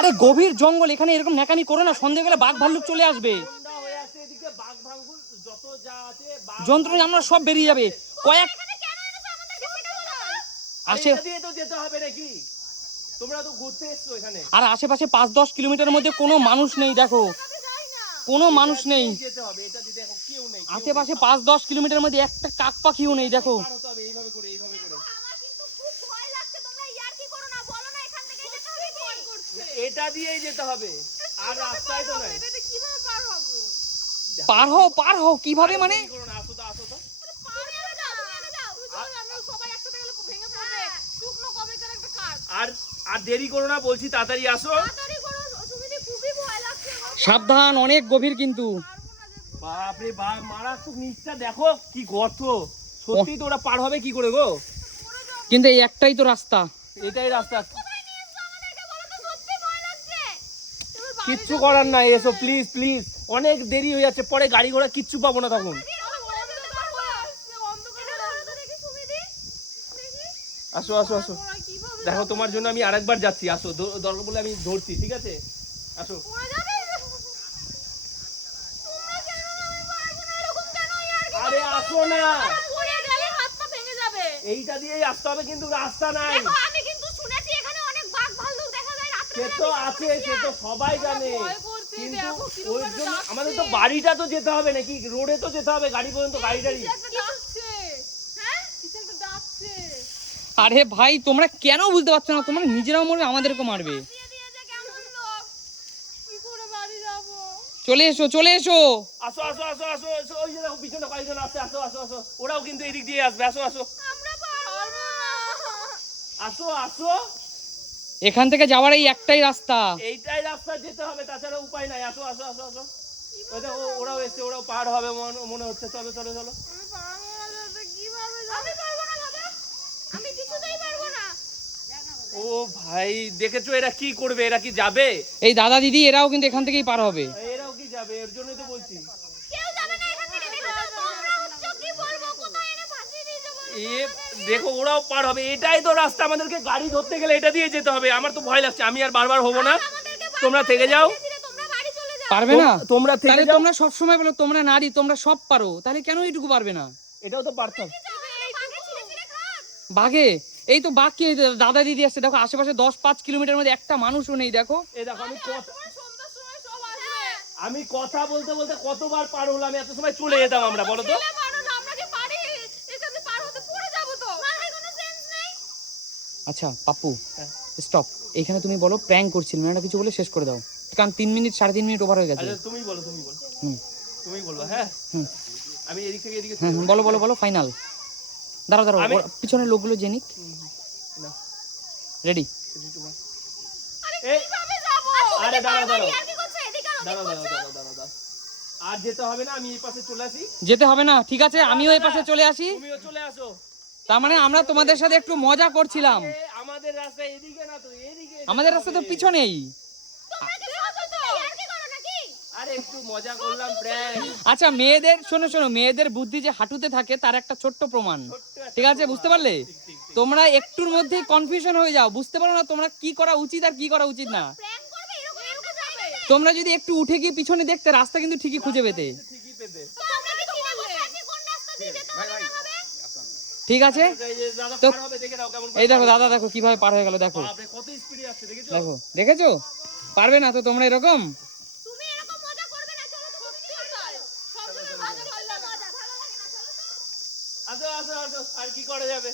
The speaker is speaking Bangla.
আরে গভীর জঙ্গল এখানে এরকম ন্যাকামি করো না সন্ধে গেলে বাঘ ভাল্লুক চলে আসবে। সন্ধ্যা আসছে এদিকে বাঘ ভাঙুন যত যা আছে বাঘ যন্ত্রণা আমরা সব বেরিয়ে যাবে। কয়েক এখানে কেন এনেছো আমাদেরকে সেটা বলো। আসে এটা দিয়ে তো যেতে হবে নাকি? তোমরা তো ঘুরতে এসছো এখানে। আর আশেপাশে পাঁচ দশ কিলোমিটার মধ্যে কোনো মানুষ নেই দেখো। কোনো মানুষ নেই। আশেপাশে পাঁচ দশ কিলোমিটার মধ্যে একটা কাক পাখিও নেই দেখো পার হতে হবে এইভাবে করে এইভাবে করে আমার কিন্তু খুব ভয় লাগছে তোমরা ইয়ার কি করো না বলো না এখান থেকে যেতে হবে কি করছে এটা দিয়েই যেতে হবে। আর রাস্তায় তো নাই পার হব? পার হও পার হও কীভাবে মানে? আসো তো আসো তো। তুমি এনে যাও তুমি এনে যাও আমরা সবাই একসাথে গেলে ভেঙে পড়বে। শুকনো কবেকার একটা কাজ আর আর দেরি করো না বলছি তাড়াতাড়ি আসো। তাড়াতাড়ি করো সুবিধি খুবই ভয় লাগছে। আমার সাবধান অনেক গভীর কিন্তু। বাপরে বাপ মারাত্মক নিচটা দেখো কি গর্ত। সত্যি তো ওরা পার হবে কি করে গো? কিন্তু এই একটাই তো রাস্তা। এটাই রাস্তা। কিচ্ছু করার নাই এসো প্লিজ প্লিজ অনেক দেরি হয়ে যাচ্ছে পরে গাড়ি ঘোড়া কিচ্ছু পাবো না তখন। আসো আসো আসো। দেখো তোমার জন্য আমি আরেকবার যাচ্ছি। আসো দরকার বলে আমি ধরছি ঠিক আছে? আসো। আরে আসো না। এইটা দিয়েই আসতে হবে কিন্তু রাস্তা নাই। সে তো আছে সে তো সবাই জানে। কিন্তু ওই জন্য আমাদের তো বাড়িটা তো যেতে হবে নাকি? রোডে তো যেতে হবে গাড়ি পর্যন্ত গাড়ি টাড়ি আরে ভাই তোমরা কেন বুঝতে পারছ না? তোমরা নিজেরাও মরবে। আমাদেরকে মারবে চলে এসো চলে এসো। আসো আসো আসো আসো আসো। ওই যে দেখো পিছনে কয়েকজন আসছে। আসো আসো আসো। ওরাও কিন্তু এদিক দিয়ে আসবে। আসো আসো। আসো আসো। এখান থেকে যাওয়ার এই একটাই রাস্তা। এইটাই রাস্তা যেতে হবে তাছাড়া উপায় নাই। আসো আসো আসো আসো। ওরাও এসছে ওরাও পার হবে মনে- হচ্ছে। চলো চলো চলো। আমি পারব না বাবা আমি কিছুতেই পারব না। ও ভাই দেখেছ এরা কি করবে? এরা কি যাবে? এই দাদা দিদি এরাও কিন্তু এখান থেকেই পার হবে। এরাও কি যাবে? এর জন্যই তো বলছি কেউ যাবে না এখান থেকে দেখো তো তোমরা হচ্ছ কি বলব কোথায় এনে ফাঁসিয়ে দিয়েছ বলো এ দেখো ওরাও পার হবে। এটাই তো রাস্তা। আমাদেরকে গাড়ি ধরতে গেলে এটা দিয়ে যেতে হবে। আমার তো ভয় লাগছে। আমি আর বারবার হব না। তোমরা থেকে যাও। ধীরে ধীরে তোমরা বাড়ি চলে যাও। পারবে না? তোমরা থেকে তাহলে তোমরা সব সময় বলো তোমরা নারী তোমরা সব পারো। তাহলে কেন এইটুকু পারবে না? এটাও তো পারতাম। বাঘে এই তো বাঘ কি দাদা দিদি আসছে। দেখো আশেপাশে দশ পাঁচ কিলোমিটার মধ্যে একটা মানুষও নেই দেখো। এই দেখো আমি কথা সন্ধ্যার সময় সব আসবে। আমি কথা বলতে বলতে কতবার পার হলাম? এত সময় চলে যেতাম আমরা বলো তো ছেলে মানুষ আমরা কি পারি এখান থেকে পার হতে পড়ে যাব তো মাথায় কোনো সেন্স নেই আচ্ছা পাপ্পু হ্যাঁ। স্টপ এখানে তুমি বলো প্র্যাঙ্ক করছিল মেয়েটা কিছু বলে শেষ করে দাও। কারণ তিন মিনিট সাড়ে তিন মিনিট ওভার হয়ে গেছে। আচ্ছা তুমি বলো তুমি বলো। হুম। তুমি বলব হ্যাঁ? হুম। আমি এদিক থেকে এদিকে হুম বলো বলো বলো ফাইনাল দাঁড়াও দাঁড়াও পিছনের লোকগুলো জেনিক। না। রেডি এই কীভাবে যাব? আরে দাঁড়াও দাঁড়াও। আর কি করছে? এদিকে আর ওদিক দাঁড়াও দাঁড়াও দাঁড়াও দাঁড়াও দাঁড়াও। আর যেতে হবে না আমি এই পাশে চলে আসি। যেতে হবে না ঠিক আছে আমিও এই পাশে চলে আসি। তুমিও চলে আসো। তার মানে আমরা তোমাদের সাথে একটু মজা করছিলাম। আমাদের রাস্তা এদিকে না তো এদিকে যেতে আমাদের রাস্তা তো পিছনেই। তোমরা কি করছ তো আর কি করো নাকি? আরে একটু মজা করলাম প্র্যাঙ্ক আচ্ছা মেয়েদের শোনো শোনো মেয়েদের বুদ্ধি যে হাঁটুতে থাকে তার একটা ছোট্ট প্রমাণ। ঠিক আছে বুঝতে পারলে? তোমরা একটুর মধ্যে কনফিউশন হয়ে যাও বুঝতে পারো না তোমরা কি করা উচিত আর কি করা উচিত না। প্র্যাঙ্ক করবে এরকম এরকম যাবে তোমরা যদি একটু উঠে গিয়ে পিছনে দেখতে রাস্তা কিন্তু ঠিকই খুঁজে পেতে। ঠিক আছে? এই তো- পার হবে দেখে নাও কেমন এই দেখো দাদা দেখো কীভাবে পার হয়ে গেল দেখো। বাপরে কত স্পিডে আসছে দেখেছ? দেখো দেখেছ? পারবে না তো তোমরা এরকম? আর কি করা যাবে?